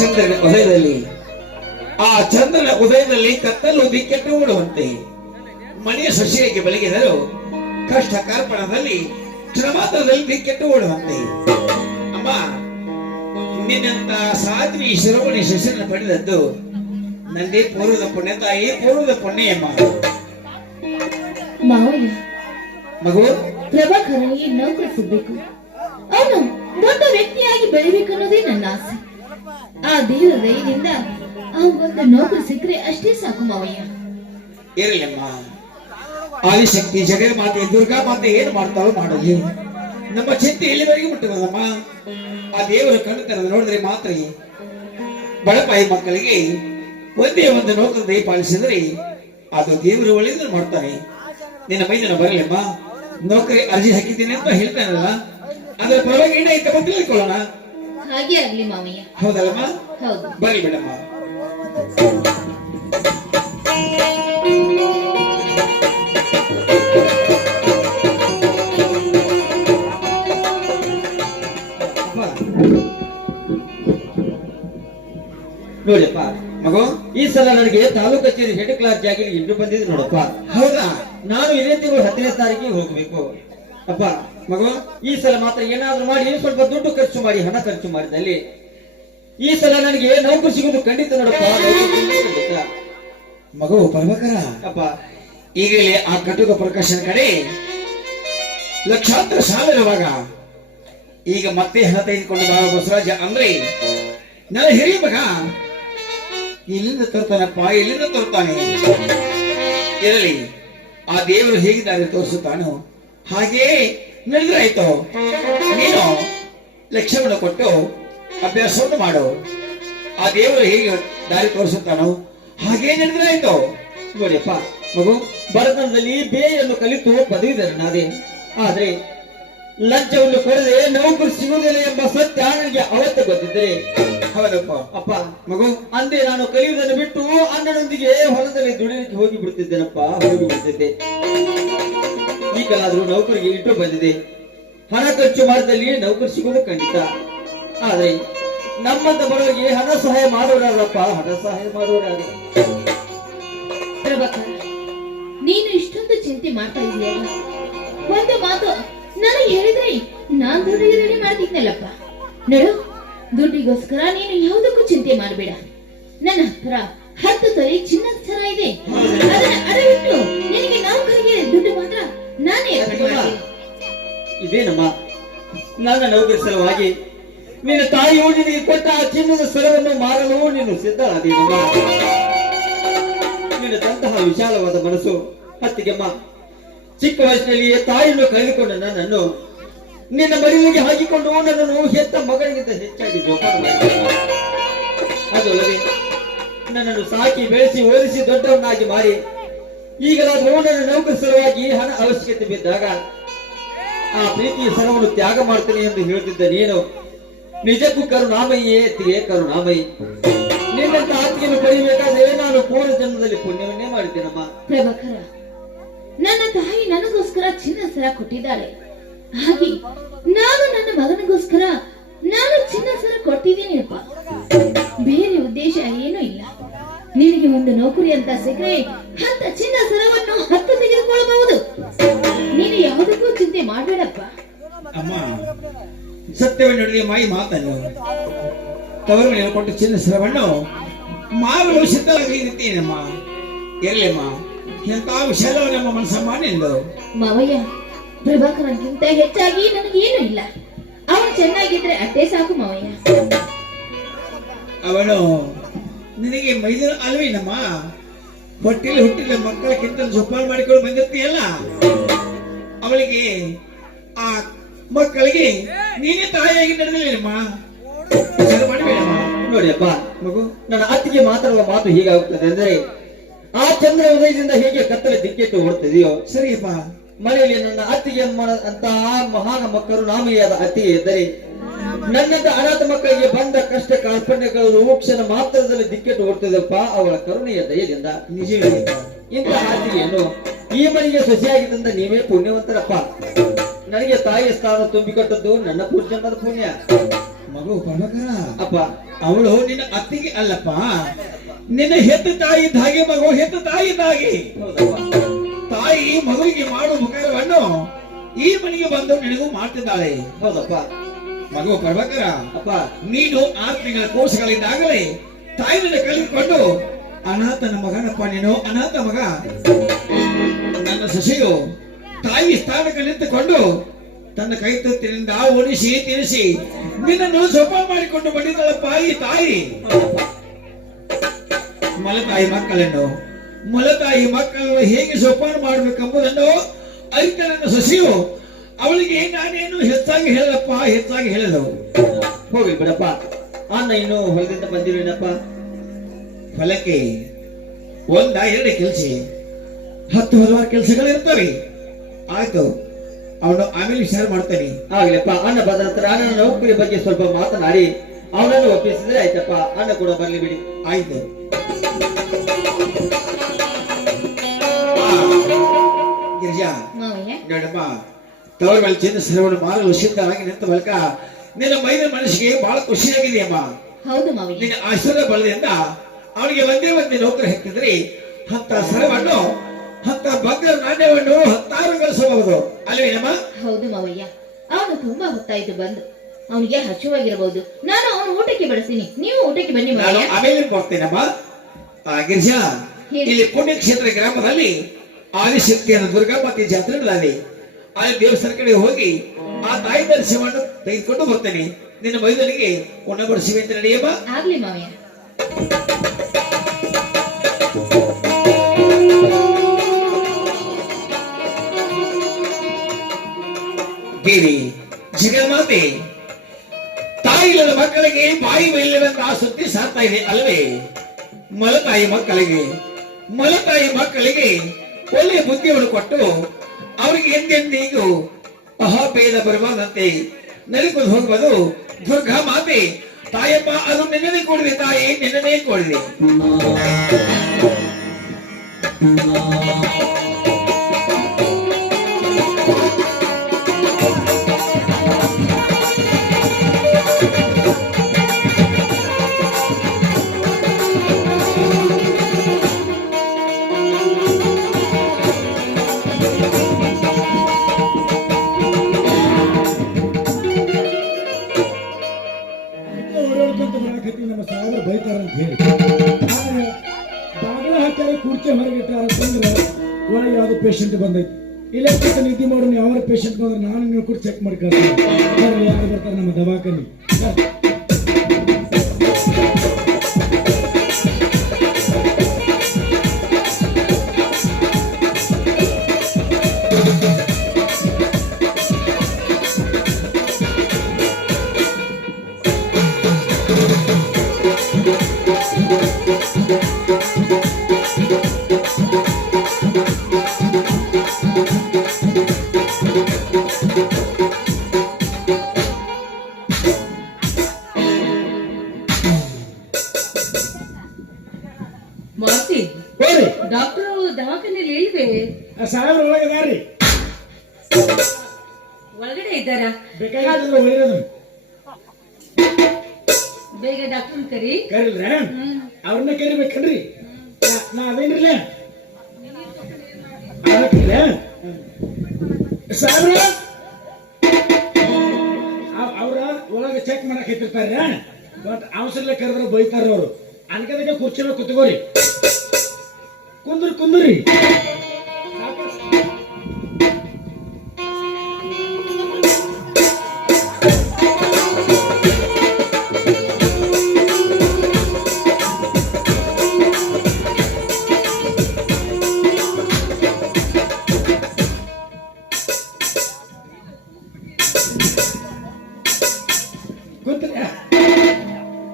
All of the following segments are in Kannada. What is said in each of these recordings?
ಚಂದ್ರನ ಉದಯದಲ್ಲಿ ಆ ಚಂದ್ರನ ಉದಯದಲ್ಲಿ ಕತ್ತಲು ದಿಕ್ಕೆಟ್ಟು ಓಡುವಂತೆ ಮನೆಯ ಸೊಸೆಯಾಗಿ ಬೆಳಗಿದರು ಕಷ್ಟ ಕಾರ್ಪಣದಲ್ಲಿ ಕ್ಷಣಮಾತ್ರದಲ್ಲಿ ದಿಕ್ಕೆಟ್ಟು ಓಡುವಂತೆ ಅಮ್ಮ ನಿನ್ನಂತ ಸಾಧ್ವಿ ಶಿರೋಮಣಿ ಶಿಷ್ಯನ ಪಡೆದದ್ದು ನಂದೇ ಪೂರ್ವದ ಪುಣ್ಯ ತಾಯಿ ಪೂರ್ವದ ಪುಣ್ಯ ಅಮ್ಮ. ಮಾವಯ್ಯ ಮಗು ಪ್ರಭಾಕರನಿಗೆ ನೌಕರಿ ಸಿಗ್ಬೇಕು, ಅವನು ದೊಡ್ಡ ವ್ಯಕ್ತಿಯಾಗಿ ಬೆಳಿಬೇಕು ಅನ್ನೋದೇ ನನ್ನ ಆಸೆ. ಆ ದೇವರ ದಯದಿಂದ ಅವನಿಗೊಂದು ನೌಕರಿ ಸಿಕ್ಕರೆ ಅಷ್ಟೇ ಸಾಕು ಮಾವಯ್ಯ. ಇರಲಿಮ್ಮ, ಆದಿಶಕ್ತಿ ಜಗನ್ ಮಾತೆ ದುರ್ಗಾ ಮಾತೆ ಏನು ಮಾಡ್ತಾರೋ ಮಾಡಲಿ. ನಮ್ಮ ಚಿಂತೆ ಎಲ್ಲಿವರೆಗೆ ಮುಟ್ಟುವುದಮ್ಮ. ಆ ದೇವರು ಕಣ್ಣು ತೆರೆದು ನೋಡಿದ್ರೆ ಮಾತ್ರ ಬಡಪಾಯಿ ಮಕ್ಕಳಿಗೆ ಒಂದೇ ಒಂದು ನೌಕರಿ ದಯಪಾಲಿಸಿದ್ರೆ ಅದು ದೇವರು ಒಳ್ಳೆಯದು ಮಾಡ್ತಾನೆ. ನಿನ್ನ ಮೈದನ ಬರಲಿಮ್ಮ, ನೌಕರಿ ಅರ್ಜಿ ಹಾಕಿದ್ದೀನಿ ಅಂತ ಹೇಳ್ತಾನಲ್ಲ, ಅದರ ಪರವಾಗಿ ಏನ ಇತ್ತ ಬಂದು ತಿಳ್ಕೊಳ್ಳೋಣ. ಹಾಗೆ ಆಗ್ಲಿ ಮಾವಯ್ಯ. ಹೌದಲ್ಲಮ್ಮ? ಹೌದು. ಬರಲಿ ಬಿಡಮ್ಮ. ನೋಡಪ್ಪ ಮಗು, ಈ ಸಲ ನನಗೆ ತಾಲೂಕು ಕಚೇರಿ ಹೆಡ್ ಕ್ಲಾರ್ಕ್ ಆಗಿ ಇಂಟರ್ವ್ಯೂ ಬಂದಿದ್ದು ನೋಡಪ್ಪ. ಹೌದಾ? ನಾನು ಇದೇ ತಿಂಗಳು 10ನೇ ತಾರೀಕಿಗೆ ಹೋಗ್ಬೇಕು ಅಪ್ಪ. ಮಗು, ಈ ಸಲ ಮಾತ್ರ ಏನಾದ್ರೂ ಮಾಡಿ ಸ್ವಲ್ಪ ದುಡ್ಡು ಖರ್ಚು ಮಾಡಿ ಹಣ ಖರ್ಚು ಮಾಡಿದಲ್ಲಿ ಈ ಸಲ ನನಗೆ ನೌಕರಿ ಸಿಗೋದು ಖಂಡಿತ ನೋಡಪ್ಪ, ಖಂಡಿತ. ಮಗು ಪ್ರಭಾಕರ ಅಪ್ಪ ಈಗಲೇ ಆ ಕಟುಕ ಪ್ರಕಾಶನ ಕಡೆ ಲಕ್ಷಾಂತರ ಸಾವಿರವಾಗ ಈಗ ಮತ್ತೆ ಹಣ ತೆಗೆದುಕೊಂಡು ಬಾ ಬಸವರಾಜ ಅಂದ್ರೆ ನನ್ನ ಹಿರಿಯ ಮಗ ಎಲ್ಲಿಂದ ತರ್ತಾನಪ್ಪ, ಎಲ್ಲಿಂದ ತರ್ತಾನೆ? ಇರಲಿ, ಆ ದೇವರು ಹೇಗೆ ದಾರಿ ತೋರಿಸುತ್ತಾನೋ ಹಾಗೇ ನಡೆದ್ರಾಯ್ತು. ನೀನು ಲಕ್ಷ್ಯವನ್ನು ಕೊಟ್ಟು ಅಭ್ಯಾಸವನ್ನು ಮಾಡು. ಆ ದೇವರು ಹೇಗೆ ದಾರಿ ತೋರಿಸುತ್ತಾನೋ ಹಾಗೇ ನಡೆದ್ರಾಯ್ತು. ನೋಡಿಯಪ್ಪ ಮಗು, ಬಡತನದಲ್ಲಿ ಬೇಯನ್ನು ಕಲಿತು ಪದವೀಧರನಾದೆ. ಆದ್ರೆ ಲಂಚವನ್ನು ಕೊಡದೆ ನೌಕರಿ ಸಿಗುವುದಿಲ್ಲ ಎಂಬ ಸತ್ಯ ನನಗೆ ಅವತ್ತು ಗೊತ್ತಿದ್ದರೆ ಹೌದಪ್ಪ ಅಪ್ಪ ಮಗು, ಅಂದೇ ನಾನು ಕಲಿಯುವುದನ್ನು ಬಿಟ್ಟು ಅಣ್ಣನೊಂದಿಗೆ ಹೊಲದಲ್ಲಿ ದುಡಿಲಿಕ್ಕೆ ಹೋಗಿ ಬಿಡುತ್ತಿದ್ದೇನಪ್ಪ, ಹೋಗಿ ಬಿಡುತ್ತಿದ್ದೆ. ಈಗಲಾದ್ರೂ ನೌಕರಿಗೆ ಇಟ್ಟು ಬಂದಿದೆ. ಹಣ ಖರ್ಚು ಮಾಡಿದಲ್ಲಿ ನೌಕರಿ ಸಿಗುವುದು ಖಂಡಿತ. ಆದ್ರೆ ನಮ್ಮಂತ ಬಡವರಿಗೆ ಹಣ ಸಹಾಯ ಮಾಡೋರಲ್ಲಪ್ಪ, ಹಣ ಸಹಾಯ ಮಾಡೋರಾಗ. ಪ್ರಭಾಕರ, ನೀನು ಇಷ್ಟೊಂದು ಚಿಂತೆ ಮಾಡ್ತಾ ಇದೀಯಲ್ಲ, ಒಂದು ಮಾತು ನನಗೆ ಹೇಳಿದ್ರೆ ನಾನ್ ದುಡ್ಡಿಗೆ ರೆಡಿ ಮಾಡ್ತಿದ್ನಲ್ಲಪ್ಪ. ನೋಡು, ದುಡ್ಡಿಗೋಸ್ಕರ ನೀನು ಯಾವುದಕ್ಕೂ ಚಿಂತೆ ಮಾಡಬೇಡ. ನನ್ನ ಹತ್ರ 10 ತೊಲೆ ಚಿನ್ನದ ಸರ ಇದೆ. ಅದನ್ನ ಅಡವಿಟ್ಟು ನಿನಗೆ ನೌಕರಿಗೆ ದುಡ್ಡು ಮಾತ್ರ ನಾನೇ ಏರ್ಪಾಡು ಮಾಡ್ತೀನಿ. ಇದೇನಮ್ಮ, ನನ್ನ ನೌಕರಿ ಸಲುವಾಗಿ ನಿನ್ನ ತಾಯಿಯು ನಿನಗೆ ಕೊಟ್ಟ ಆ ಚಿನ್ನದ ಸರವನ್ನು ಮಾರಲು ನೀನು ಸಿದ್ಧರಾದೀನಮ್ಮ. ನಿನ್ನದಂತಹ ವಿಶಾಲವಾದ ಮನಸ್ಸು ಅತ್ತಿಗೆಮ್ಮ. ಚಿಕ್ಕ ವಯಸ್ಸಿನಲ್ಲಿಯೇ ತಾಯಿಯನ್ನು ಕಳೆದುಕೊಂಡ ನನ್ನನ್ನು ನಿನ್ನ ಮಡಿಲಿಗೆ ಹಾಕಿಕೊಂಡು ನನ್ನನ್ನು ಹೆತ್ತ ಮಗಳಿಗಿಂತ ಹೆಚ್ಚಾಗಿ ಜೋಪಾನ ಮಾಡಿದ. ಅದಲ್ಲದೆ ನನ್ನನ್ನು ಸಾಕಿ ಬೆಳೆಸಿ ಓದಿಸಿ ದೊಡ್ಡವನ್ನಾಗಿ ಮಾಡಿ ಈಗಲಾದರೂ ನನ್ನ ನೌಕರಿ ಸಲುವಾಗಿ ಹಣ ಅವಶ್ಯಕತೆ ಬಿದ್ದಾಗ ಆ ಪ್ರೀತಿಯ ಸರವನ್ನು ತ್ಯಾಗ ಮಾಡ್ತೇನೆ ಎಂದು ಹೇಳ್ತಿದ್ದ ನೀನು ನಿಜಕ್ಕೂ ಕರುಣಾಮಯಿಯೇ ಅತ್ತಿಗೆ, ಕರುಣಾಮಯಿ. ನಿನ್ನಂತ ಆತಿಗೆಯನ್ನು ಪಡೆಯಬೇಕಾದ್ರೆ ನಾನು ಪೂರ್ವ ಜನ್ಮದಲ್ಲಿ ಪುಣ್ಯವನ್ನೇ ಮಾಡಿದ್ದೇನಮ್ಮ. ಪ್ರಭಾಕರ, ನನ್ನ ತಾಯಿ ನನಗೋಸ್ಕರ ಚಿನ್ನ ಸರ ಕೊಟ್ಟಿದ್ದಾಳೆ. ಹಾಗೆ ನಾನು ನನ್ನ ಮಗನಿಗೋಸ್ಕರ ನಾನು ಚಿನ್ನ ಸರ ಕೊಟ್ಟಿದ್ದೀನಿ ಅಪ್ಪ. ಬೇರೆ ಉದ್ದೇಶ ಏನೂ ಇಲ್ಲ. ನಿನಗೆ ಒಂದು ನೌಕರಿ ಅಂತ ಸಿಕ್ಕರೆ ಅಂತ ಚಿನ್ನ ಸರವನ್ನು 10 ತೆಗೆದುಕೊಳ್ಳಬಹುದು. ನೀನು ಯಾವುದಕ್ಕೂ ಚಿಂತೆ ಮಾಡಬೇಡಪ್ಪ. ಅಮ್ಮ, ಸತ್ಯವನ್ನು ನುಡಿದ ಮಾಯಿ ಮಾತನ್ನು ತವರು ಮನೆಯಲ್ಲಿ ಕೊಟ್ಟು ಚಿನ್ನ ಸರವನ್ನು ಮಾರಲು ಸಿದ್ಧವಾಗಿರುತ್ತೇನಮ್ಮ. ಇರಲಿಮ್ಮ, ಎಂತ ವಿಷಯವು ನಮ್ಮ ಮನಸ್ಸಮ್ಮ ನಿಂದು. ಮಾವಯ್ಯ, ಪ್ರಭಾಕರನ್ಗಿಂತ ಹೆಚ್ಚಾಗಿ ನನಗೇನು ಇಲ್ಲ. ಅವನು ಚೆನ್ನಾಗಿದ್ರೆ ಅಷ್ಟೇ ಸಾಕು ಮಾವಯ್ಯ. ಅವನು ನಿನಗೆ ಮೈದೂರು ಅಲ್ವೇನಮ್ಮ? ಹೊಟ್ಟಿಲಿ ಹುಟ್ಟಿದ ಮಕ್ಕಳಕ್ಕಿಂತ ಜೋಪಾನ ಮಾಡಿಕೊಂಡು ಬಂದಿರ್ತೀಯಲ್ಲ, ಅವಳಿಗೆ ಆ ಮಕ್ಕಳಿಗೆ ನೀನೇ ತಾಯಿಯಾಗಿ ನಡೆದಿಲ್ಲಮ್ಮ. ಮಾಡಬೇಡಮ್ಮ. ನೋಡಿಯಪ್ಪ ಮಗು, ನನ್ನ ಅತ್ತಿಗೆ ಮಾತಾಡುವ ಮಾತು ಹೀಗಾಗುತ್ತದೆ ಅಂದ್ರೆ ಆ ಚಂದ್ರ ಉದಯದಿಂದ ಹೇಗೆ ಕತ್ತಲೆ ದಿಕ್ಕೆಟ್ಟು ಓಡ್ತಿದೆಯೋ ಸರಿಯಪ್ಪ. ಮನೆಯಲ್ಲಿ ನನ್ನ ಅತ್ತಿಗೆ ಅಂತಹ ಮಹಾನ ಮಕ್ಕಳು ನಾಮಯಾದ ಅತ್ತಿಗೆ ಇದ್ದರೆ ನನ್ನಂತ ಅನಾಥ ಮಕ್ಕಳಿಗೆ ಬಂದ ಕಷ್ಟ ಕಾರ್ಪಣ್ಯಗಳು ಕ್ಷಣ ಮಾತ್ರದಲ್ಲಿ ದಿಕ್ಕೆಟ್ಟು ಓಡ್ತಿದೆಪ್ಪ ಅವಳ ಕರುಣೆಯ ದಯದಿಂದ. ನಿಜವೇ ಇಂತಹ ಅತ್ತಿಗೆಯನ್ನು ಈ ಮನೆಗೆ ಸೊಸೆಯಾಗಿದ್ದಂತ ನೀವೇ ಪುಣ್ಯವಂತರಪ್ಪ. ನನಗೆ ತಾಯಿಯ ಸ್ಥಾನ ತುಂಬಿಕೊಟ್ಟದ್ದು ನನ್ನ ಪೂರ್ಜನ್ಮದ ಪುಣ್ಯ. ಮಗು ಪ್ರಭಾಕರ, ಅಪ್ಪ ಅವಳು ನಿನ್ನ ಅತ್ತಿಗೆ ಅಲ್ಲಪ್ಪ, ನಿನ್ನ ಹೆತ್ತ ತಾಯಿ ಇದ್ದ ಹಾಗೆ ಮಗು, ಹೆತ್ತ ತಾಯಿ ಇದ್ದ ಹಾಗೆ. ಹೌದಪ್ಪ. ತಾಯಿ ಮಗುವಿಗೆ ಮಾಡುವ ಉಪಕಾರವನ್ನು ಈ ಮನೆಗೆ ಬಂದು ನಿನಗೂ ಮಾಡ್ತಿದ್ದಾಳೆ. ಹೌದಪ್ಪ. ಮಗು ಪ್ರಭಾಕರ, ಅಪ್ಪ ನೀನು 6 ತಿಂಗಳ ಕೋರ್ಸ್ಗಳಿಂದಾಗಲೇ ತಾಯಿನ ಕಲಿದುಕೊಂಡು ಅನಾಥನ ಮಗನಪ್ಪ ನೀನು, ಅನಾಥ ಮಗ. ನನ್ನ ಸೊಸೆಯು ತಾಯಿ ಸ್ಥಾನಕ್ಕೆ ನಿಂತುಕೊಂಡು ತನ್ನ ಕೈ ತುತ್ತಿನಿಂದ ಉಣಿಸಿ ತಿನಿಸಿ ನಿನ್ನನ್ನು ಸೊಪ್ಪ ಮಾಡಿಕೊಂಡು ಬಂದಿದ್ದಾಳಪ್ಪ ಈ ತಾಯಿ. ಮಲತಾಯಿ ಮಕ್ಕಳನ್ನು ಹೇಗೆ ಸೊಪ್ಪಾನ ಮಾಡಬೇಕೆಂಬುದನ್ನು ಅರಿತ ನನ್ನ ಸೊಸೆಯು ಅವಳಿಗೆ ನಾನೇನು ಹೆಚ್ಚಾಗಿ ಹೇಳಲು ಹೋಗಿ ಬಿಡಪ್ಪ. ಅನ್ನ ಇನ್ನು ಹೊಲದಿಂದ ಬಂದಿರೇನಪ್ಪ? ಹೊಲಕ್ಕೆ 1-2 ಕೆಲಸ, 10 ಹಲವಾರು ಕೆಲಸಗಳಿರ್ತವೆ. ಆಯ್ತು, ಅವನು ಆಮೇಲೆ ವಿಚಾರ ಮಾಡ್ತಾನೆ. ಆಗ್ಲಪ್ಪ. ಅನ್ನ ಬಂದ ನಂತರ ನನ್ನ ನೌಕರಿ ಬಗ್ಗೆ ಸ್ವಲ್ಪ ಮಾತನಾಡಿ ಅವನನ್ನು ಒಪ್ಪಿಸಿದ್ರೆ ಆಯ್ತಪ್ಪ. ಅನ್ನ ಕೂಡ ಬರ್ಲಿ ಬಿಡಿ. ಆಯ್ತು. ಗಿರಿಜಾ ಮಾವಯ್ಯ, ನೋಡಮ್ಮ, ತವರ ಮೇಲೆ ಚಿನ್ನ ಸರವನ್ನು ಮಾರಲು ಸಿದ್ಧವಾಗಿ ನಿಂತ ಬಳಿಕ ನಿನ್ನ ಮೈದ ಮನಸ್ಸಿಗೆ ಬಹಳ ಖುಷಿಯಾಗಿದೆಯಮ್ಮ. ಹೌದು ಮಾವಯ್ಯ. ನಿನ್ನ ಆಶೀರ್ವಾದ ಬಲದಿಂದ ಅವನಿಗೆ ಒಂದೇ ನೌಕರಿ ಹಾಕಿದ್ರಿ ಅಂತ ಸರವನ್ನು, ಅಂತ ಬಂಗಾರ ನಾಣ್ಯವನ್ನು 10 ಗಳಿಸಬಹುದು ಅಲ್ವೇನಮ್ಮ? ಹೌದು ಮಾವಯ್ಯ. ಅವನು ತುಂಬಾ ಹೊತ್ತಾಯ್ತು ಬಂದು, ಅವನಿಗೆ ಹಸಿವಾಗಿರಬಹುದು. ನಾನು ಅವನು ಊಟಕ್ಕೆ ಬಡಿಸ್ತೀನಿ, ನೀವು ಊಟಕ್ಕೆ ಬನ್ನಿ ನಾನು ಮಾವಯ್ಯ. ಆಮೇಲೆ ಕೊಡ್ತೇನಮ್ಮ. ಗಿರಿಜಾ, ಇಲ್ಲಿ ಪುಣ್ಯಕ್ಷೇತ್ರ ಗ್ರಾಮದಲ್ಲಿ ಆದಿಶಕ್ತಿಯನ್ನು ದುರ್ಗಾಮಾತೆ ಜಾತ್ರೆ ನಡೆದಿದೆ. ಅಲ್ಲಿ ದೇವಸ್ಥಾನ ಕಡೆ ಹೋಗಿ ಆ ತಾಯಿ ದರ್ಶನವನ್ನು ತೆಗೆದುಕೊಂಡು ಬರ್ತೇನೆ. ನಿನ್ನ ಮೈದನಿಗೆ ಉಣ್ಣಬಡಿಸುವೆ ಅಂತ ನಡೆಯಮ್ಮ. ಆಗ್ಲಿ ಮಾವಯ್ಯ. ದೇವಿ ಜಗನ್ಮಾತೆ, ತಾಯಿ ಇಲ್ಲದ ಮಕ್ಕಳಿಗೆ ಬಾಯಿ ಬೈಲಿರುವಂತಹ ಸುದ್ದಿ ಸಾರ್ತಾ ಇದೆ ಅಲ್ಲವೇ? ಮಲತಾಯಿ ಮಕ್ಕಳಿಗೆ ಒಳ್ಳೆಯ ಬುದ್ಧಿಯನ್ನು ಕೊಟ್ಟು ಅವರಿಗೆ ಎಂದೆಂದಿಗೂ ಅಹಭೇದ ಬರಬಾರದಂತೆ ನಡೆದುಕೊಂಡು ಹೋಗಬಹುದು. ದುರ್ಗಾ ಮಾತೆ ತಾಯಪ್ಪ, ಅದು ನಿನ್ನದೇ ಕೊಡಿದೆ ತಾಯಿ, ನಿನ್ನದೇ ಕೊಡಿದೆ. ನಮ್ಮ ಸಾಗರ ಬೈತಾರ ಅಂತ ಹೇಳಿ ಬಾಗಿಲ ಹಾಕ್ಯಾರ, ಕುರ್ಚಿ ಹೊರಗಿಟ್ಟಾರ ಅಂತಂದ್ರೆ ಒಳಗೆ ಯಾವ್ದು ಪೇಷಂಟ್ ಬಂದೈತಿ. ಇಲೆಕ್ಟ್ರಿಕ್ ನಿದ್ದೆ ಮಾಡೋನು ಯಾವ ಪೇಷಂಟ್ ಬಂದ್ರೆ ನಾನು ನೀವು ಕೂಡ ಚೆಕ್ ಮಾಡಿ ಕಳ್ಸಿ ಯಾರು ಬರ್ತಾರೆ ನಮ್ಮ ದವಾಖಾನೆ. ಮಾರ್ತಿ, ಡಾಕ್ಟರ್ ದವಾಖಾನೆಯಲ್ಲಿ ಇಲ್ವೇ? ಸಾಹೇಬ್ರ ಒಳಗೆ ಅದಾರ್ರಿ, ಒಳಗಡೆ ಇದ್ದಾರ? ಬೇಕಾಗಿಲ್ಲ ಒಯ್ಯೋದು. ಬೇಗ ಡಾಕ್ಟರ್ ಕರಿಲ್ರ? ಅವ್ರನ್ನ ಕರಿಬೇಕನ್ರಿ? ನಾ ಅದೇನ್ರಿಲ್ಲ ಸಾಹೇಬ್ರ, ಅವ್ರ ಒಳಗೆ ಚೆಕ್ ಮಾಡಕ್ ಇಟ್ಟಿರ್ತಾರ. ಬಟ್ ಅವಸರಲ್ಲೇ ಕರೆದ್ರೆ ಬೈತಾರ ಅವರು. ಅನ್ಕದಕ್ಕೆ ಕುರ್ಚಿನ ಕುತ್ಕೋರಿ, ಕುಂದ್ರಿ.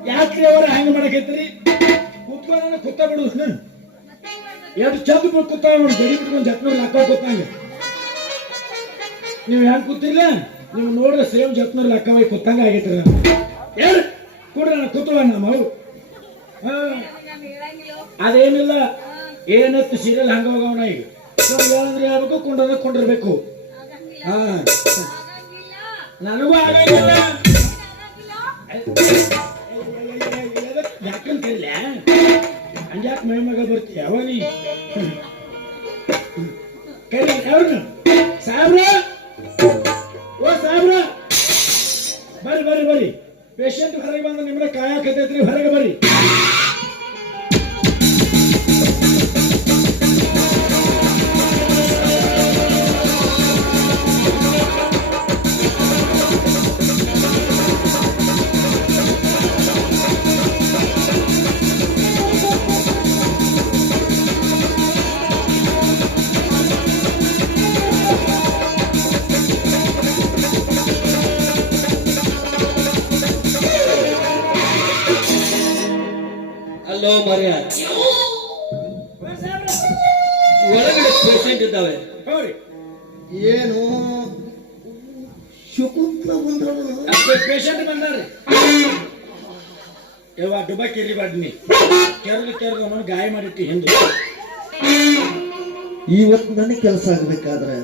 ಯಾಕ್ರಿ ಅವರ ಹಂಗ ಮಾಡಕೈತ್ರಿ? ಕೂತ್ಕೊಳ್ಳೋಣ, ಕೂತ ಬಿಡು. ಎಷ್ಟು ಚಂದ ಕೂತ ಗಡಿ ಬಿಟ್ಕೊಂಡು ಜತ್ನೂರ್ ಲೆಕ್ಕ ಕೂತಂಗ. ನೀವ್ ಹೆಂಗ್ ಕೂತಿಲ್ಲ? ನೀವು ನೋಡ್ರೆ ಸೇಮ್ ಜತ್ನೂರ್ ಲೆಕ್ಕವೈ ಕೂತಂಗ ಆಗೈತ್ರಿ. ಹೇಳಿ ಕೊಡ್ರಿ, ಕೂತ್ಕೊಳ್ಳೋಣ ನಮ್ಮ ಅವು. ಅದೇನಿಲ್ಲ, ಏನತ್ತು ಸೀರಿಯಲ್ ಹಂಗ ಹೋಗವನ. ಈಗ ಏನಂದ್ರೆ ಹೇಳ್ಬೇಕು, ಕೊಂಡಿರ್ಬೇಕು. ನನಗೂ ಆಗಂಗಿಲ್ಲ. ಯಾಕಂತಿಲ್ಲ ಹಂಗ್ಯಾಕೆ ಮೈ ಮಗ ಬರ್ತೀಯ ಅವನಿ ಕರಿ ಅವ್ರನ್ನ ಸಾಬ್ರ ಓ ಸಾಬ್ರ ಬರ್ರಿ ಬರ್ರಿ ಬರ್ರಿ ಪೇಷಂಟ್ ಹೊರಗೆ ಬಂದು ನಿಮ್ಮನ್ನ ಕಾಯಕತ್ತೈತ್ರಿ ಹೊರಗೆ ಬರ್ರಿ ಅಲ್ಲೋ ಮರ್ಯ ಒಳಗಡೆ ಪೇಷಂಟ್ ಇದ್ದಾವೆ ಹೋಗ್ರಿ ಏನು ಶುಕುಂತ ಬಂದವರು ಪೇಷಂಟ್ ಬಂದಾರ್ರಿ ಯವ್ವ ಡುಬಾ ಕೆರಿ ಬಾಡ್ನಿ ಕೆರದು ಅವನು ಗಾಯ ಮಾಡಿಟ್ಟು ಹಿಂದೆ ಇವತ್ತು ನನಗೆ ಕೆಲಸ ಆಗ್ಬೇಕಾದ್ರೆ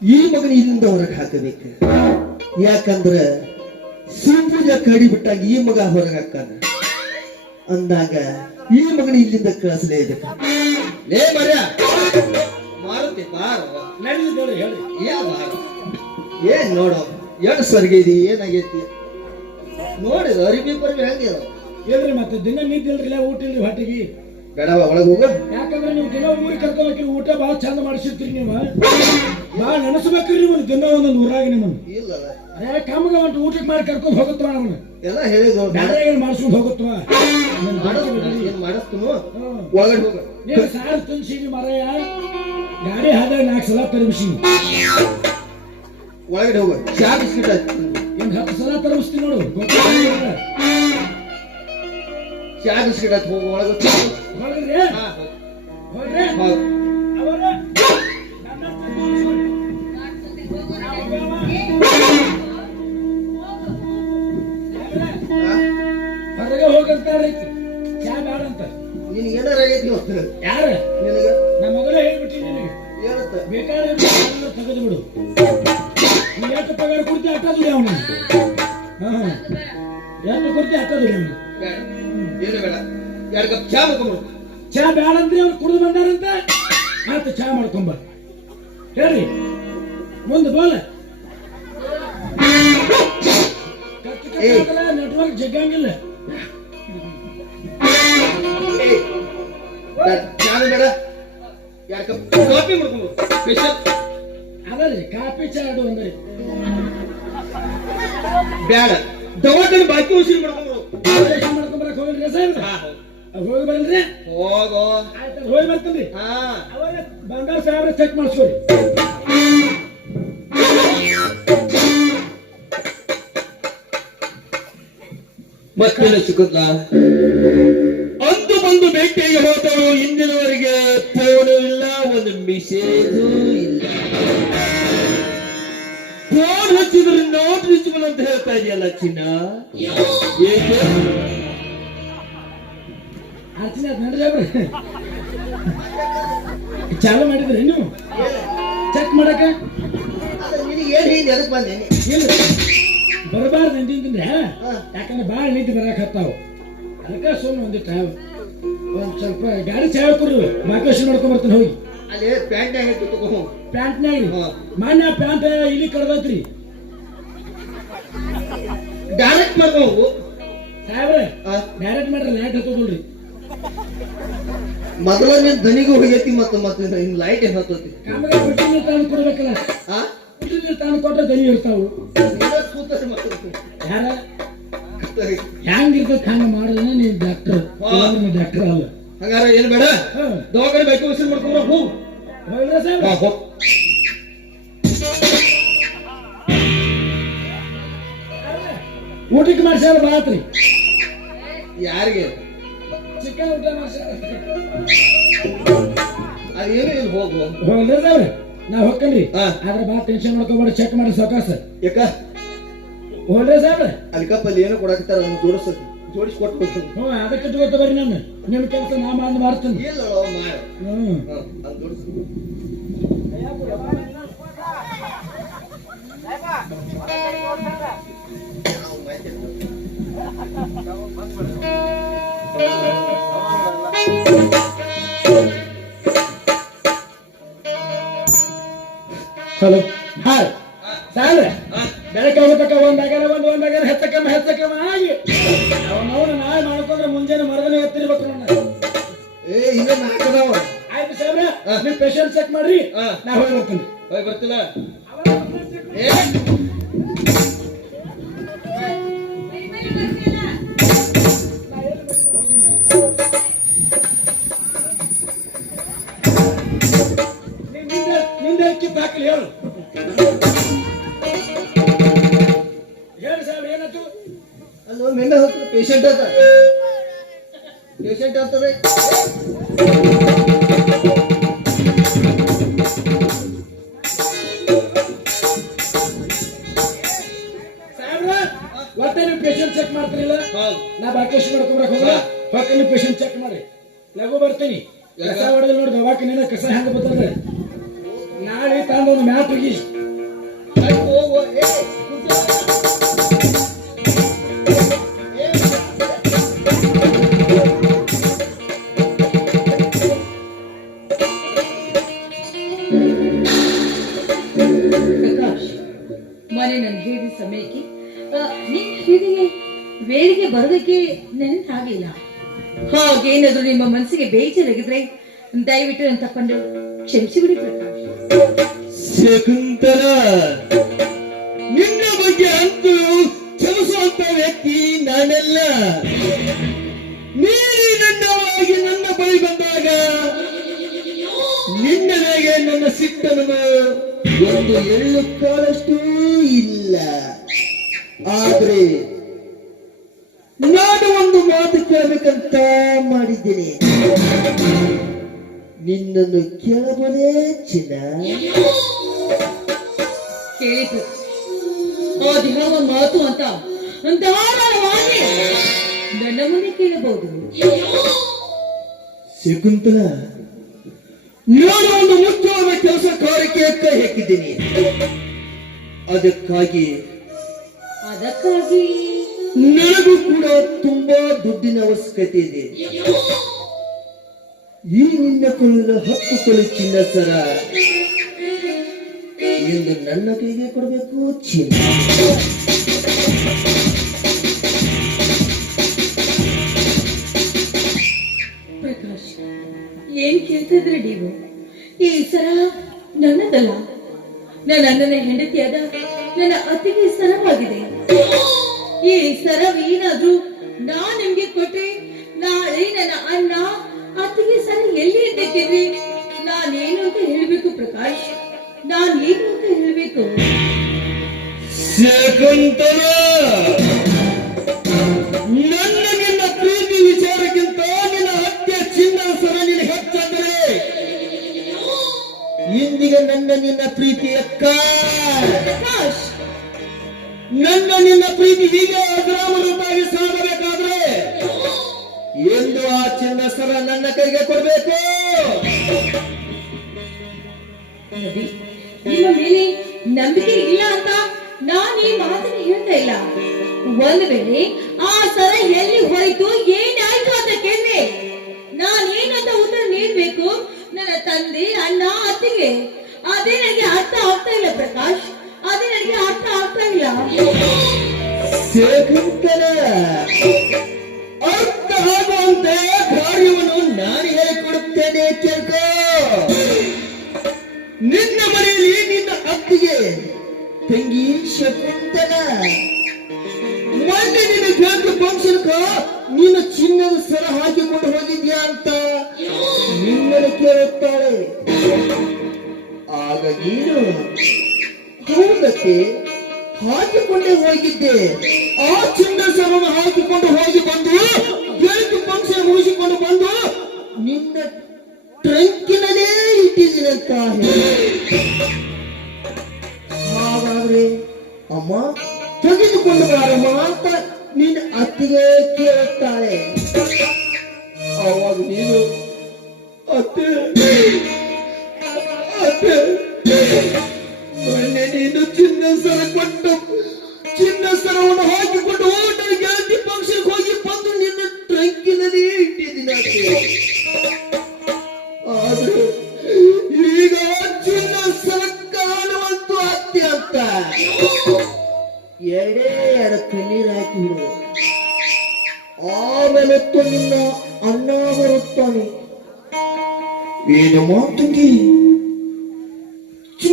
ಈ ಮಗನ ಇಲ್ಲಿಂದ ಹೊರಗೆ ಹಾಕಬೇಕು ಯಾಕಂದ್ರೆ ಸಿಂಪೂಜ ಕಡಿ ಬಿಟ್ಟಾಗ ಈ ಮಗ ಹೊರಗೆ ಹಾಕಾನ ಅಂದಾಗ ಈ ಮಗನ ಇಲ್ಲಿಂದ ಕಳಿಸಲೇಬೇಕು ಲೇ ಮರ್ಯ ಮಾರುತಿ ಬಾರ ನಡೆದಿದ್ದೇಳಿ ಹೇಳ್ರಿ ಏನ್ ನೋಡು ಎಷ್ಟು ಸ್ವರ್ಗ ಏನಾಗೈತಿ ನೋಡಿದ ಅರಿಬಿ ಬರ್ಬಿ ಹೆಂಗಿದ ಹೇಳ್ರಿ ಮತ್ತೆ ದಿನ ನಿಂತಿಲ್ರಿ ಊಟ ಇಲ್ರಿ ಹೊಟ್ಟಿಗೆ ಬೇಡವ ಒಳಗೆ ಹೋಗ ಯಾಕಂದ್ರೆ ನೀವು ದಿನ ಊರಿಗೆ ಕರ್ಕೋಬೇಕ್ರಿ ಊಟ ಭಾಳ ಚಂದ ಮಾಡಿಸಿರ್ತೀರಿ ನೀವು ಭಾಳ ನೆನಸ್ಬೇಕ್ರಿ ನೀವು ದಿನ ಒಂದೊಂದು ಊರಾಗ ನಿಮ್ಮನ್ನು ಇಲ್ಲ ಅದೇ ಕಮ್ಮಗೆ ಒಂದು ಊಟಕ್ಕೆ ಮಾಡಿ ಕರ್ಕೊಂಡು ಹೋಗುತ್ತವ ಅವನು ಎಲ್ಲ ಹೇಳಿದ್ರು ಬೇರೆ ಏನು ಮಾಡಿಸ್ಕೊಂಡು ಹೋಗುತ್ತವ ಮಾಡಿಸ್ತು ಒಳಗಡೆ ಹೋಗ ನೀವು ಸಾರು ತುಂಬಿಸಿ ಮರಯ್ಯ ಗಾಡಿ ಹಾದಾಗ 4 ಸಲ ತರಬಿಸಿ ಒಳಗಡೆ ಹೋಗ ಚಾ ಬಿಸ್ಕಿಟ್ ಏನು 10 ಸಲ ತರಬಿಸ್ತೀನಿ ನೋಡು ಗೊತ್ತಿಲ್ಲ ಚಾ ಬಿಸ್ಕಿಟ್ ಆಯ್ತು ಹೋಗ ಒಳಗೆ ಹೋಗ್ರಿ ಹೋಗ್ರಿ ಅವರ ಹೊರಗೆ ಹೋಗಂತಾರೈತಿ ಚಾ ಬೇಡ ಅಂತ ನಿನಗೆ ಏನಾರ ಆಗೈತಿ ಇವತ್ತು ಯಾರ ನಿನಗೆ ನಮ್ಮ ಮಗಳೇ ಹೇಳ್ಬಿಟ್ಟಿ ನಿನಗೆ ಏನಂತ ಬೇಕಾದ್ರೆ ತೆಗೆದು ಬಿಡು ನೀ ಎಷ್ಟು ಪಗಾರ ಕೊಡ್ತಿ ಅಟ್ಟದು ಅವನು ಎಷ್ಟು ಕೊಡ್ತಿ ಅಟ್ಟದು ಅವನು ಏನು ಬೇಡ 2 ಕಪ್ ಚಾ ಮಾಡ್ಕೊಂಬರು ಚಾ ಬೇಡ ಅಂದ್ರೆ ಅವ್ರು ಕುಡಿದು ಬಂದಾರಂತ ಮತ್ತೆ ಚಾ ಮಾಡ್ಕೊಂಬ ಹೇಳ್ರಿ ಮುಂದೆ ಬೋಲ ನೆಟ್ವರ್ಕ್ ಜಗ್ಗಂಗಿಲ್ಲ ಚಾನು ಬೇಡ 2 ಕಪ್ ಕಾಫಿ ಮಾಡ್ಕೊಂಬರು ಸ್ಪೆಷಲ್ ಅದಲ್ರಿ ಕಾಫಿ ಚಾ ಆಡು ಅಂದ್ರೆ ಬೇಡ ದವಾಖಾನೆ ಬಾಕಿ ವಸೂಲಿ ಮಾಡ್ಕೊಂಬರು ಮಾಡ್ಕೊಂಬರಕ್ ಹೋಗಿಲ್ರಿ ಸರ್ ಹೋಗಿ ಬರಲ್ರಿ ಹೋಗೋ ಆಯ್ತು ಹೋಗಿ ಬರ್ತೀನಿ ಹಾ ಅವಾಗ ಬಂಗಾರ ಸಾಹೇಬ್ರ ಚೆಕ್ ಮಾಡಿಸ್ಕೊಡಿ ಮತ್ತೇನು ಸಿಕ್ಕುತ್ತ ಅಂದು ಬಂದು ಭೇಟಿಯಾಗಿ ಹೋದವರು ಇಂದಿನವರೆಗೆ ಫೋನು ಇಲ್ಲ ಒಂದು ಮೆಸೇಜು ಇಲ್ಲ ಫೋನ್ ಹಚ್ಚಿದ್ರೆ ನಾಟ್ ರೀಚಬಲ್ ಅಂತ ಹೇಳ್ತಾ ಇದೆಯಲ್ಲ ಚಿನ್ನ ಏಕೆ ಆರ್ಚನೆ ಅದ್ ನಡ್ರಿ ಚಾಲು ಮಾಡಿದ್ರಿ ನೀವು ಚೆಕ್ ಮಾಡಕ ನಿನಗೆ ಏನು ಹಿಂದೆ ಅದಕ್ಕೆ ಬಂದೇನೆ ಇಲ್ಲ ಬರಬಾರ್ದು ಅಂತಿದ್ರೆ ಯಾಕಂದ್ರೆ ಭಾಳ ನಿಂತು ಬರಕ್ ಹತ್ತಾವು ಅದಕ್ಕೆ ಸುಮ್ಮನೆ ಒಂದ್ ಸ್ವಲ್ಪ ಗಾಡಿ ಚಾವ ಕೊಡ್ರಿ ಬಾಕೇಶ್ ಮಾಡ್ಕೊಂಡ್ ಬರ್ತೀನಿ ಹೋಗಿ ಅಲ್ಲಿ ಪ್ಯಾಂಟ್ನಾಗ ಇಟ್ಟು ತಗೋ ಪ್ಯಾಂಟ್ನಾಗ ಮಾನ್ಯ ಪ್ಯಾಂಟ್ ಇಲ್ಲಿ ಕಡ್ದೈತ್ರಿ ಡೈರೆಕ್ಟ್ ಮಾಡ್ಕೊ ಹೋಗು ಸಾಹೇಬ್ರೆ ಡೈರೆಕ್ಟ್ ಮಾಡ್ರಿ ಲೈಟ್ ಹತ್ತೋದ್ರಿ ಮೊದಲ ನಿನ್ ದನಿಗೂ ಹೋಗೈತಿ ಮತ್ತೆ ನಿನ್ ಲೈಟ್ ಏನ್ ಹತ್ತೋತಿ ಕಾಮಗ ಬಿಟ್ಟು ನೀರು ತಂದು ಕೊಡ್ಬೇಕಲ್ಲ ಬಿಟ್ಟು ನೀರು ತಂದು ಕೊಟ್ರೆ ದನಿ ಇರ್ತಾವು ಯಾರ ಹೆಂಗಿರ್ತೈತಿ ಹಂಗ ಮಾಡಿದ್ರೆ ನೀವು ಡಾಕ್ಟರ್ ಡಾಕ್ಟರ್ ಅಲ್ಲ ಹಂಗಾರ ಏನ್ ಬೇಡ ದವಾಖಾನೆ ಬೇಕು ವಸೂಲಿ ಮಾಡ್ಕೊಂಡ್ರ ಹೋಗು ಹೋಗ್ರ ಸರ್ ಹೋಗ್ ಊಟಕ್ಕೆ ಮಾಡ್ಸ್ಯಾರ ಬಾತ್ರಿ ಯಾರಿಗೆ ಚಿಕನ್ ಊಟ ಮಾಡ್ಸ್ಯಾರ ಅದೇನು ಇಲ್ಲಿ ಹೋಗು ಹೋಗ್ರಿ ಸರ್ ನಾ ಹೋಗ್ಕನ್ರಿ ಆದ್ರೆ ಭಾಳ ಟೆನ್ಷನ್ ಮಾಡ್ಕೊಬೇಡಿ ಚೆಕ್ ಮಾಡಿ ಸಾವಕಾಶ ಯಾಕ ಹೋಗ್ರಿ ಸರ್ ಅಲ್ಕಪ್ಪಲ್ಲಿ ಏನು ಕೊಡಾಕತ್ತಾರ ಅದನ್ನ ಜೋಡಿಸಿ ಕೊಟ್ಟು ಹ್ಞೂ ಅದಕ್ಕೆ ಇಟ್ಕೊತ ಬರ್ರಿ ನಾನು ನಿಮ್ಮ ಕೆಲಸ ನಾ ಮಾಡ್ತೀನಿ ಇಲ್ಲ ಅದು ಜೋಡಿಸು ಹಲೋ ಹಾಯ್ ಸಾಲ್ರೆ ಬೆಳಗ್ಗೆ ಹೋಗತಕ್ಕ ಒಂದಾಗಾರ ಹೆಚ್ಚಕಮ್ಮ ಆಗಿ ಅವನವನು ನಾಳೆ ಮಾಡ್ಕೊಂಡ್ರೆ ಮುಂಜಾನೆ ಮರದನೆ ಎತ್ತಿರ್ಬೇಕು ನನ್ನ ಇನ್ನೂ ನಾಲ್ಕದಾವ. ಆಯ್ತು ಸಾಹೇಬ್ರೆ ನೀವು ಪೇಷಂಟ್ ಚೆಕ್ ಮಾಡ್ರಿ ನಾ ಹೋಗಿ ಬರ್ತೀನಿ ಹೋಗಿ ಬರ್ತಿಲ್ಲ ನಿಂದ ಕಿತ್ತು ಹಾಕಲಿ ಹೇಳು ಹೇಳಿ ಸಾಹೇಬ್ರೆ ಏನಾಯ್ತು ಅಲ್ಲೋ ನಿನ್ನೆ ಹತ್ರ ಪೇಷಂಟ್ ಆಗ್ತದೆ ಒಟ್ಟೆ ನೀವು ಪೇಷಂಟ್ ಚೆಕ್ ಮಾಡ್ತೀರಿಲ್ಲ ನಾ ಬಾಕೇಶ್ ಮಾಡ್ಕೊಂಡ್ರಕ್ ಹೋಗ ಹೊಕ್ಕ ನೀವು ಪೇಷಂಟ್ ಚೆಕ್ ಮಾಡ್ರಿ ಲಘು ಬರ್ತೀನಿ ಕಸ ಹೊಡೆದ್ ನೋಡಿ ದವಾಖಾನೆ ಕಸ ಹೆಂಗ ಬರ್ತದೆ ನಾಳೆ ತಂದು ಒಂದು ಮ್ಯಾಟ್ ಹೋಗಿ ಪ್ರಕಾಶ್ ಮೊನ್ನೆ ನಾನು ಹೇಳಿದ ಸಮಯಕ್ಕೆ ನಿನ್ನ ಹೃದಯ ವೇಳೆಗೆ ಬರೋದಕ್ಕೆ ನೆನಪಾಗಿಲ್ಲ. ಹಾಗೇನಾದ್ರೂ ನಿಮ್ಮ ಮನಸ್ಸಿಗೆ ಬೇಜಾರಾಗಿದ್ರೆ ದಯವಿಟ್ಟು ನನ್ನ ತಪ್ಪಂಡು ಕ್ಷಮಿಸಿಬಿಡಿ ಪ್ರಕಾಶ್. ಶಕುಂತಲ, ನಿನ್ನ ಬಗ್ಗೆ ಅಂತೂ ಕ್ಷಮಿಸುವಂತ ವ್ಯಕ್ತಿ ನಾನೆಲ್ಲ. ನೀನು ನನ್ನವಾಗಿ ನನ್ನ ಬಳಿ ಬಂದಾಗ ನಿನ್ನ ಮೇಲೆ ನನ್ನ ಸಿಟ್ಟನ್ನು ಒಂದು ಎಳ್ಳು ಕಾಲಷ್ಟೂ ಇಲ್ಲ. ಆದ್ರೆ ನಾನು ಒಂದು ಮಾತು ಕೇಳಬೇಕಂತ ಮಾಡಿದ್ದೇನೆ. ನಿನ್ನನ್ನು ಕೇಳಬಹುದೇ ಚಿನ್ನ? ಕೇಳಿತು ಅದ್ಯಾವ ಮಾತು ಅಂತ ಧಾರಾಳವಾಗಿ ನನ್ನ ಮುಂದೆ ಕೇಳಬಹುದು. ಶಕುಂತಲ, ನಾನು ಒಂದು ಮುಖ್ಯವಾದ ಕೆಲಸ ಕಾರ್ಯಕ್ಕೆ ಕೈ ಹಾಕಿದ್ದೀನಿ. ಅದಕ್ಕಾಗಿ ನನಗೂ ಕೂಡ ತುಂಬಾ ದುಡ್ಡಿನ ಅವಶ್ಯಕತೆ ಇದೆ. ಈ ನಿನ್ನ ಕೊಳ್ಳ 10 ತೊಲೆ ಚಿನ್ನ ಸರ ಎಂದು ನನ್ನ ಕೈಗೆ ಕೊಡಬೇಕು ಚಿನ್ನ. ಪ್ರಕಾಶ್, ಏನ್ ಕೇಳ್ತಿದ್ರೆ ನೀವು? ಈ ಸರ ನನ್ನದಲ್ಲ, ನನ್ನ ಅಣ್ಣನ ಹೆಂಡತಿಯಾದ ನನ್ನ ಅತ್ತಿಗೆ ಸರವಾಗಿದೆ. ಈ ಸರವೇನಾದ್ರೂ ನಾನ್ ನಿಮ್ಗೆ ಕೊಟ್ರೆ ನಾಳೆ ನನ್ನ ಅಣ್ಣ ಅತ್ತಿಗೆ ಸರ ಎಲ್ಲಿ ಇಟ್ಟಿದ್ರಿ? ನಾನೇನು ಅಂತ ಹೇಳ್ಬೇಕು ಪ್ರಕಾಶ್? ನಾನೇನು ಅಂತ ಹೇಳ್ಬೇಕು? ಶಕುಂತಲ, ನನ್ನ ನಿನ್ನ ಪ್ರೀತಿ ವಿಚಾರಕ್ಕಿಂತ ನಿನ್ನ ಹತ್ಯೆ ಚಿನ್ನದ ಸರ ನಿನ್ನ ಹೆಚ್ಚಾದರೆ ಇಂದಿಗೆ ನನ್ನ ನಿನ್ನ ಪ್ರೀತಿ ಅಕ್ಕ. ಪ್ರಕಾಶ್, ನನ್ನ ನಿನ್ನ ಪ್ರೀತಿ ಹೀಗೆ ಅಗ್ರಾಮ ರೂಪಾಯಿ ಸಾಗಬೇಕಾದ್ರೆ ಎಂದು ಆ ಚಿನ್ನ ಸರ ನನ್ನ ಕೈಗೆ ಕೊಡಬೇಕು. ನೋಡಿ, ನಿಮ್ಮ ಮೇಲೆ ನಂಬಿಕೆ ಇಲ್ಲ ಅಂತ ನಾನು ಈ ಮಾತನ್ನು ಹೇಳ್ತಾ ಇಲ್ಲ. ಒಂದು ವೇಳೆ ಆ ಸರ ಎಲ್ಲಿ ಹೋಯ್ತು, ಏನಾಯ್ತು ಅಂತ ಕೇಳಿದ್ರೆ ನಾನೇನಂತ ಉತ್ತರ ನೀಡ್ಬೇಕು? ನನ್ನ ತಂದೆ, ಅಣ್ಣ, ಅತ್ತಿಗೆ? ಅದೇ ನನಗೆ ಅರ್ಥ ಆಗ್ತಾ ಇಲ್ಲ ಪ್ರಕಾಶ್, ಅದೇ ನನಗೆ ಅರ್ಥ ಆಗ್ತಾ ಇಲ್ಲ. ಶಕುಂತಲ, ಅರ್ಥ ಆಗುವಂತೆ ಕಾರ್ಯವನ್ನು ನಾನು ಹೇಳಿಕೊಡುತ್ತೇನೆ ಕೇಳ್ಕೋ. ನಿನ್ನ ಮನೆಯಲ್ಲಿ ನಿನ್ನ ಅತ್ತಿಗೆ ತಂಗಿ ಶಕುಂತಲ ಮೊನ್ನೆ ನಿನ್ನ ಗೆಳತಿ ಫಂಕ್ಷನ್ಕ ನೀನು ಚಿನ್ನದ ಸರ ಹಾಕಿಕೊಂಡು ಹೋಗಿದ್ಯಾ ಅಂತ ನಿನ್ನನ್ನು ಕೇಳುತ್ತಾಳೆ. ಆಗ ನೀನು ಹೌದಕ್ಕೆ ಹಾಕಿಕೊಂಡೇ ಹೋಗಿದ್ದೆ. ಆ ಚಿನ್ನ ಸರವನ್ನು ಹಾಕಿಕೊಂಡು ಹೋಗಿ ಬಂದು ಗೆಳತಿ ಫಂಕ್ಷನ್ ಮುಗಿಸಿಕೊಂಡು ಬಂದು ನಿನ್ನ ಟ್ರಂಕಿನಲ್ಲೇ ಇಟ್ಟಿದ್ದೀನಂತ ಹಾಗಾದ್ರೆ ಅಮ್ಮ ತೆಗೆದುಕೊಂಡು ಬಾರಮ್ಮ ಅಂತ ನಿನ್ನ ಅತ್ತಿಗೆ ಕೇಳುತ್ತಾಳೆ. ಅವಾಗ ನೀನು ಅತ್ತೆ ಅತ್ತೆ ಮೊನ್ನೆ ನೀನು ಚಿನ್ನ ಸರ ಕೊಟ್ಟು ಚಿನ್ನ ಸರವನ್ನು ಹಾಕಿಕೊಂಡು ನನ್ನ ಗೆಳತಿ ಫಂಕ್ಷನ್ ಹೋಗಿ ಬಂದು ನಿನ್ನ ಟ್ರಂಕಿನಲ್ಲಿ ಎರಡೇ ಎರಡು ಕಣ್ಣೀರು ಹಾಕಿ ಬಿಡು. ಆಮೇಲೆ ನಿನ್ನ ಅಣ್ಣ ಬರುತ್ತಾನೆ. ಏನು ಮಾತಂಗಿ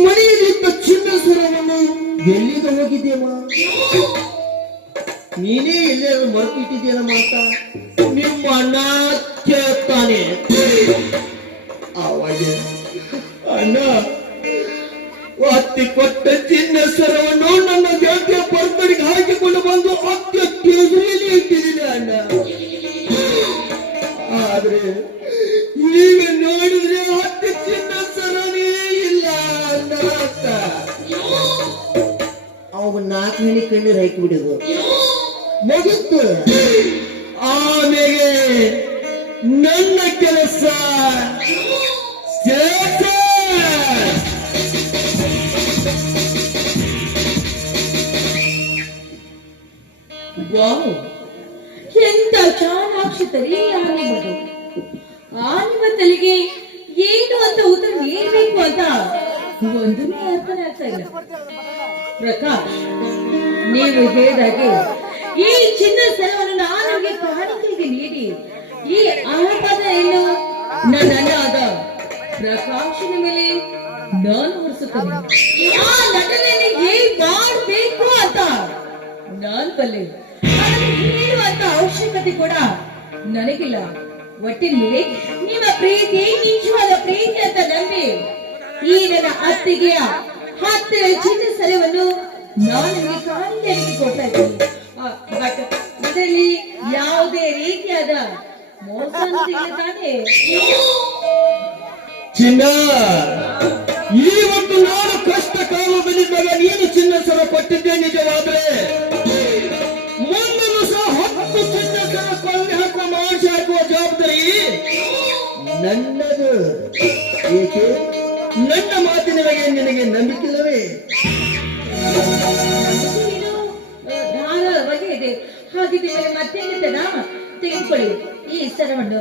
ಮನೆಯಲ್ಲಿದ್ದ ಚಿನ್ನ ಸರವನ್ನು ಎಲ್ಲಿಗೆ ಹೋಗಿದ್ದೇಮ? ನೀನೇ ಎಲ್ಲರೂ ಮರೆತಿಟ್ಟಿದ್ದೇನ ಮಾತ? ನಿಮ್ಮ ಅಣ್ಣ ಕೇಳ್ತಾನೆ. ಅವಾಗ ಅಣ್ಣ ಅತ್ತಿ ಕೊಟ್ಟ ಚಿನ್ನ ಸರವನ್ನು ನನ್ನ ಗೆಳತಿಯ ಬರ್ತಡಿಗೆ ಹಾಕಿಕೊಂಡು ಬಂದು ಅತ್ಯ ಕೇಸರಿಯಲ್ಲಿ ಇಟ್ಟಿದ್ದೀನಿ ಅಣ್ಣ. ಆದ್ರೆ ಈಗ ನೋಡಿದ್ರೆ ಅತ್ಯ ಚಿನ್ನ ಸರನೇ ಇಲ್ಲ ಅಣ್ಣ. ಅವ 4 ಹನಿ ಕಣ್ಣೀರು ಹಾಕಿ ಬಿಡುದು ಮುಗಿತು. ಆಮೇಲೆ ನನ್ನ ಕೆಲಸ ವಾವ್, ಎಂತ ಚಾಣಾಕ್ಷತರಿ ಆನಿಮದು. ಆನಿಮ ತಲೆಗೆ ಏನು ಅಂತ ಉತ್ತರ ನೀಡ್ಬೇಕು ಅಂತ ಒಂದನೇ ಅರ್ಥನೇ ಆಗ್ತಾ ಇಲ್ಲ. ಪ್ರಕಾಶ್, ನೀವು ಹೇಳಿದಾಗೆ ಈ ಚಿನ್ನ ಸರವನ್ನು ನಾನು ಕಾಣಿಕೆಗೆ ನೀಡಿ ಈ ಆಪದೆಯನ್ನು ನನ್ನ ಅಣ್ಣಾದ ಪ್ರಕಾಶನ ಮೇಲೆ ನಾನು ಹೊರಿಸುತ್ತೇನೆ. ಆ ನಟನೆಯನ್ನು ಹೇಗೆ ಮಾಡಬೇಕು ಅಂತ ನಾನು ಬಲ್ಲೆ. ಅದನ್ನು ಹೇಳುವಂತ ಅವಶ್ಯಕತೆ ಕೂಡ ನನಗಿಲ್ಲ. ಒಟ್ಟಿನಲ್ಲಿ ನಿಮ್ಮ ಪ್ರೀತಿ ನಿಜವಾದ ಪ್ರೀತಿ ಅಂತ ನಂಬಿ ಈ ನನ್ನ ಅತ್ತಿಗೆಯ ಹತ್ತಿರ ಚಿನ್ನ ಸರವನ್ನು ನಾನು ನಿಮಗೆ ಕಾಣಿಕೆಗೆ ಕೊಡ್ತಾ ಇದ್ದೀನಿ. ಬಟ್ ಇದರಲ್ಲಿ ಯಾವುದೇ ರೀತಿಯಾದ ಮೋಸ ತಾನೆ? ಚಿನ್ನ, ಇವತ್ತು ನಾನು ಕಷ್ಟ ಕಾಲ ಬಂದಿದ್ದಾಗ ನೀನು ಚಿನ್ನ ಸರ ಕೊಟ್ಟಿದ್ದೆ ನಿಜವಾದ್ರೆ ಮುಂದೂ ಸಹ 10 ಚಿನ್ನ ಸರ ಕೊಳ್ಳೆ ಹಾಕುವ ಮಾಡಿಸಿ ಹಾಕುವ ಜವಾಬ್ದಾರಿ ನನ್ನದು. ಏಕೆ? ನನ್ನ ಮಾತಿನ ಬಗ್ಗೆ ನಿನಗೆ ನಂಬಿಕಿಲ್ಲವೇ? ಧಾರಾಳವಾಗಿ ಇದೆ. ಹಾಗಿದ್ದ ಮೇಲೆ ಮತ್ತೇನಿದ್ದನಾ? ತೆಗೆದುಕೊಳ್ಳಿ ಈ ಸರವನ್ನು.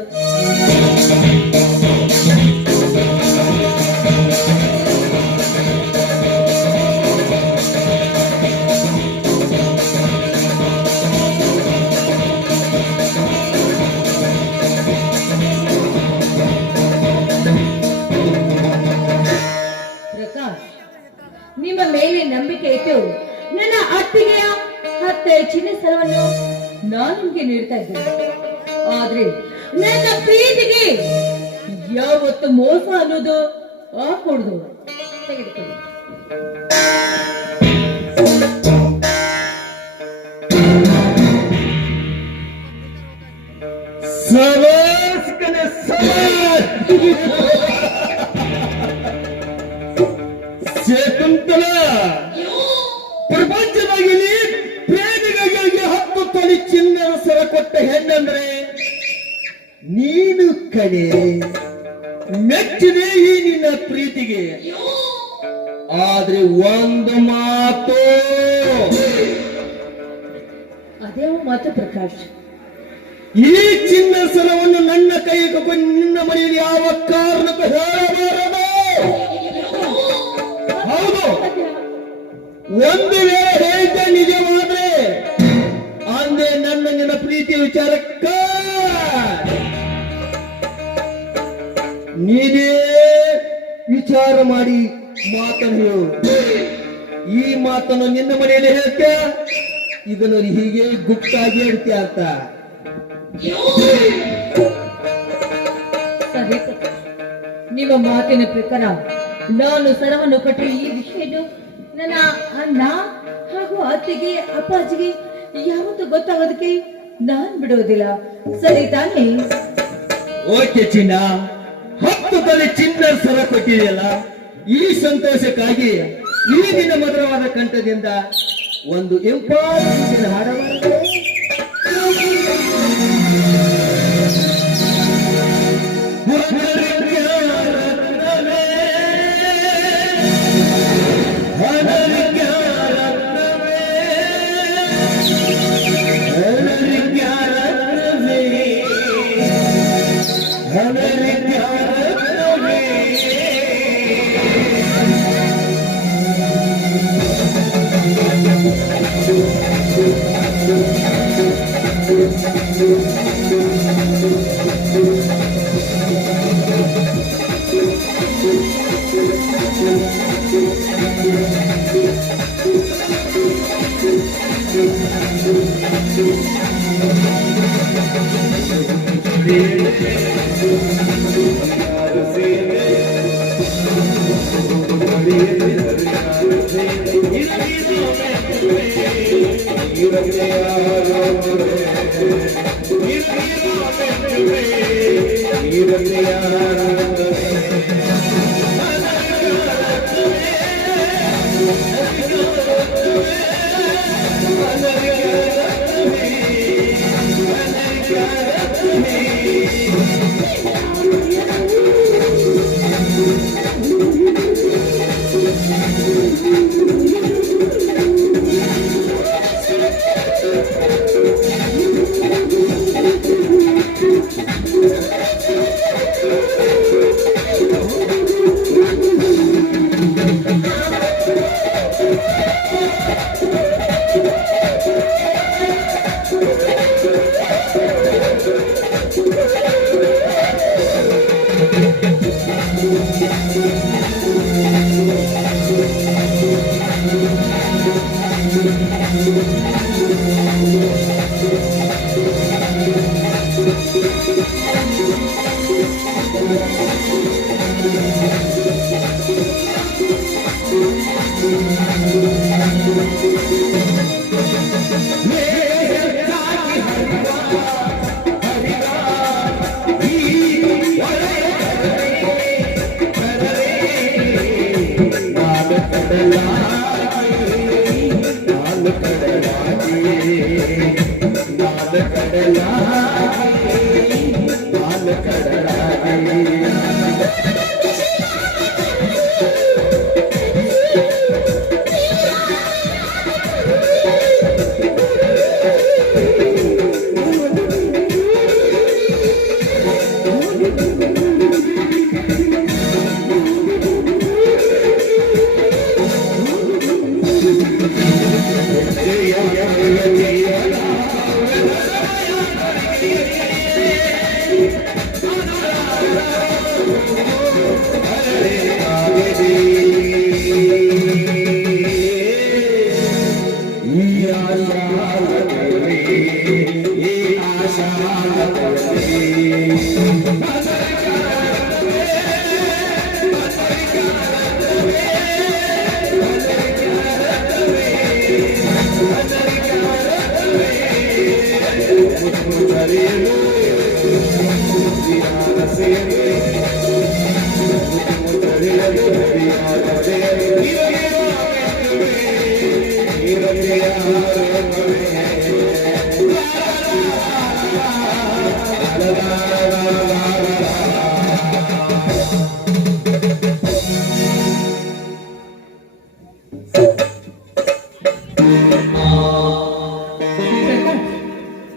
ಪ್ರಕಾಶ್, ನಿಮ್ಮ ಮೇಲೆ ನಂಬಿಕೆ ಇಟ್ಟು ನನ್ನ ಅತ್ತಿಗೆಯ 10 ಚಿನ್ನ ಸರವನ್ನು ನಾನು ನಿಮ್ಗೆ ನೀಡ್ತಾ ಇದ್ದೇನೆ. ಆದ್ರೆ ನನ್ನ ಪ್ರೀತಿಗೆ ಯಾವತ್ತು ಮೋಸ ಅನ್ನೋದು ಆಗ್ಕೊಡುದು. ತೆಗೆದುಕೊಳ್ಳಿ. ಸವಾಸ್ ಕಣ ಸವಾಸ್. ಶಕುಂತಲ, ಪ್ರಪಂಚದಲ್ಲಿ ಪ್ರೇಮಿಗಾಗಿ 10 ತೊಲೆ ಚಿನ್ನದ ಸರ ಕೊಟ್ಟ ಹೆಣ್ಣಂದ್ರೆ ನೀನು ಕಣೆ. ಮೆಚ್ಚಿದೆ ಈ ನಿನ್ನ ಪ್ರೀತಿಗೆ. ಆದ್ರೆ ಒಂದು ಮಾತು, ಅದೇ ಮಾತು ಪ್ರಕಾಶ್. ಈ ಚಿನ್ನ ಸರವನ್ನು ನನ್ನ ಕೈಗೆ ಕೊಟ್ಟು ನಿನ್ನ ಮನೆಯಲ್ಲಿ ಯಾವ ಕಾರಣಕ್ಕೂ ಹೇಳಬಾರದು. ಹೌದು, ಒಂದು ವೇಳೆ ಹೇಳಿದ್ದೆ ನಿಜವಾದ್ರೆ ಅಂದೆ ನನ್ನ ನಿನ್ನ ಪ್ರೀತಿಯ ವಿಚಾರಕ್ಕ ನೀನೇ ವಿಚಾರ ಮಾಡಿ ಮಾತನ್ನು ಹೇಳು. ಈ ಮಾತನ್ನು ನಿನ್ನ ಮನೆಯಲ್ಲಿ ಹೇಳ್ತೀಯ, ಇದನ್ನು ಹೀಗೆ ಗುಪ್ತಾಗಿ ಹೇಳ್ತೀಯ ಅಂತ. ಸರಿ ಪ್ರಕಾಶ್, ನಿಮ್ಮ ಮಾತಿನ ಪ್ರಕಾರ ನಾನು ಸರವನ್ನು ಕೊಟ್ಟು ಈ ವಿಷಯವನ್ನು ನನ್ನ ಅಣ್ಣ ಹಾಗೂ ಅತ್ತಿಗೆ ಅಪ್ಪಾಜಿಗೆ ಯಾವತ್ತು ಗೊತ್ತಾಗೋದಕ್ಕೆ ನಾನ್ ಬಿಡೋದಿಲ್ಲ. ಸರಿ ತಾನೇ? ಓಕೆ ಚಿನ್ನ, 10 ತೊಲೆ ಚಿನ್ನ ಸರ ಕೊಟ್ಟಿದೆಯಲ್ಲ, ಈ ಸಂತೋಷಕ್ಕಾಗಿ ಈ ದಿನ ಮಧುರವಾದ ಕಂಠದಿಂದ ಒಂದು ಇಂಪಾರ್ಟೆಂಟ್ ಹಾಡಬಾರದು?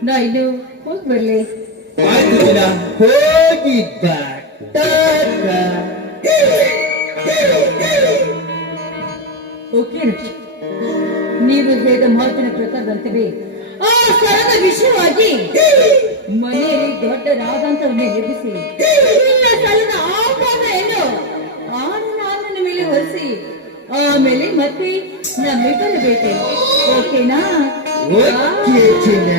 ನಾ ಇನ್ನು ಹೋಗ್ ಬರ್ಲಿ. ಆಯ್ತು ದಿನ ಹೋಗಿದ್ದ ಓಕೆ ರಕ್ಷ, ನೀವು ಹೇಳಿದ ಮಾತಿನ ಪ್ರಕಾರದಂತೆಯೇ ಆ ಸರದ ವಿಷಯವಾಗಿ ಮನೆಯಲ್ಲಿ ದೊಡ್ಡ ರಾದಂತವನ್ನೇ ಎಬ್ಬಿಸಿ ನಿನ್ನ ಸಲದ ಆಪಾದನೆಯನ್ನು ಆನನ ಮೇಲೆ ಹೊರಿಸಿ ಆಮೇಲೆ ಮತ್ತೆ ನಮ್ಮಿಬ್ಬರ ಬೇಟೆ. ಓಕೆನಾ? ಓಕೆ ಚಿನ್ನ.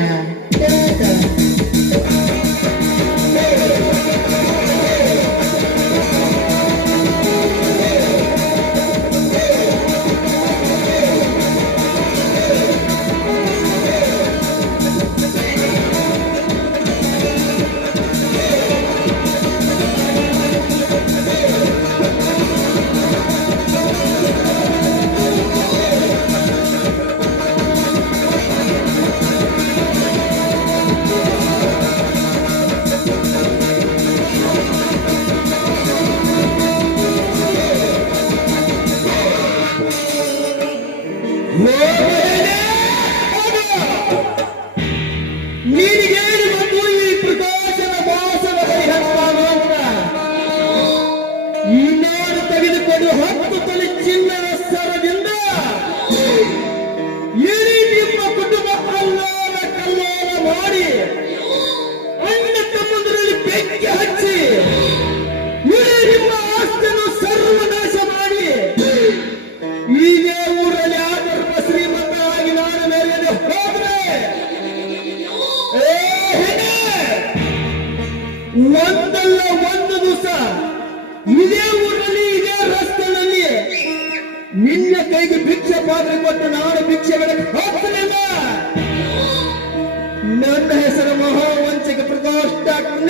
ದಿವಸ ಇದೇ ಊರಲ್ಲಿ ಇದೇ ರಸ್ತೆಯಲ್ಲಿ ನಿನ್ನ ಕೈಗೆ ಭಿಕ್ಷೆ ಪಾತ್ರೆ ಕೊಟ್ಟು ನಾನು ಭಿಕ್ಷೆ ಬೆಳಗ್ಗೆ ಹೋಗ್ತಲಿಲ್ಲ. ನನ್ನ ಹೆಸರು ಮಹಾವಂಚಕ ಪ್ರಕಾಶ್ ಡಾಕ್ಟರ್